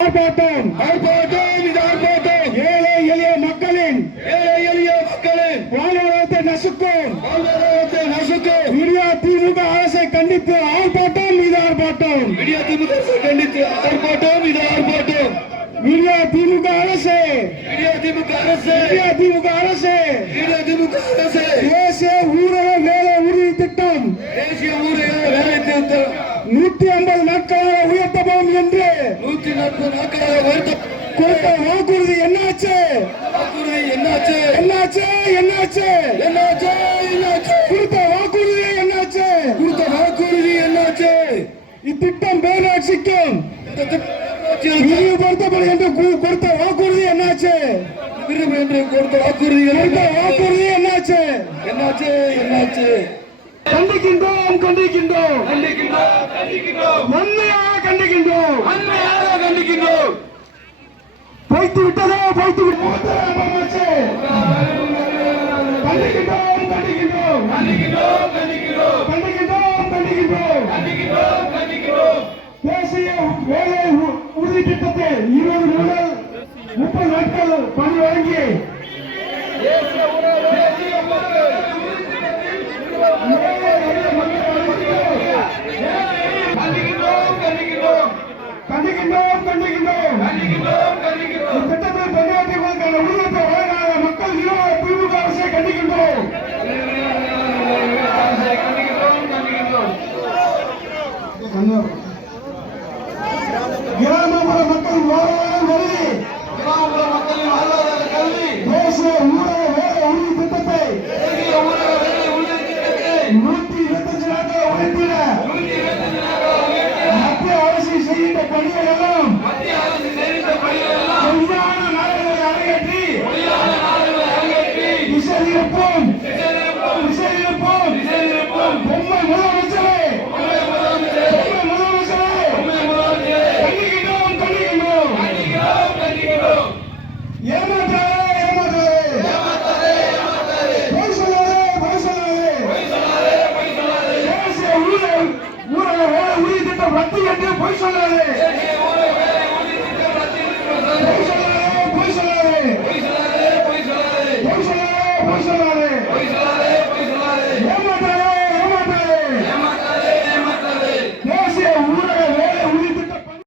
ஆர்ப்பாட்டம் இது ஆர்ப்பாட்டம் ஏழை எளிய மக்களின் வாழ்வாதாரத்தை நசுக்கும் விடியா திமுக அரசை கண்டித்து ஆர்ப்பாட்டம் இது ஆர்ப்பாட்டம் விடியா திமுக அரசை கண்டித்து ஆர்ப்பாட்டம் இது ஆர்ப்பாட்டம் விடியா திமுக அரசு தேசிய ஊரக வேலை உறுதி திட்டம் 150 நாட்களாக உயர்த்தப்படும் என்று 140 நாட்களாக கொடுத்த வாக்குறுதி என்னாச்சு? கொடுத்த வாக்குறுதி என்னாச்சு? இத்திட்டம் பேராட்சிக்கும் விரிவுபடுத்தப்படும் என்று கொடுத்த வாக்குறுதி என்னாச்சு? என்னாச்சு? கண்டிக்கின்றோம் வன்மையாக கண்டிக்கின்றோம் போய்த்து விட்டதோ தேசிய வேலை உறுதி திட்டத்தில் 20 முதல் 30 நாட்கள் பணி வழங்கி திட்டத்தில் பணியாற்றுவதற்கான ஊதியத்தை வழங்காத மக்கள் திமுக அரசை கண்டிக்கின்றோம். கிராமப்புற மக்கள் கல்வி தேசிய ஊரக வேலை உறுதி திட்டத்தை 125 நாட்கள் உழைத்திட மத்திய அரசு செய்கின்ற பணிகள் எல்லாம் பொய்யான நாடுகளை அரங்கேற்றி விசாரிப்போம். பொம்மை முதலமைச்சரே கண்டிக்கின்றோம். ஏமாற்றாதே பொய் சொல்லாதே தேசிய ஊரக வேலை உறுதி திட்டம் ரத்து என்று பொய் சொல்லாதே.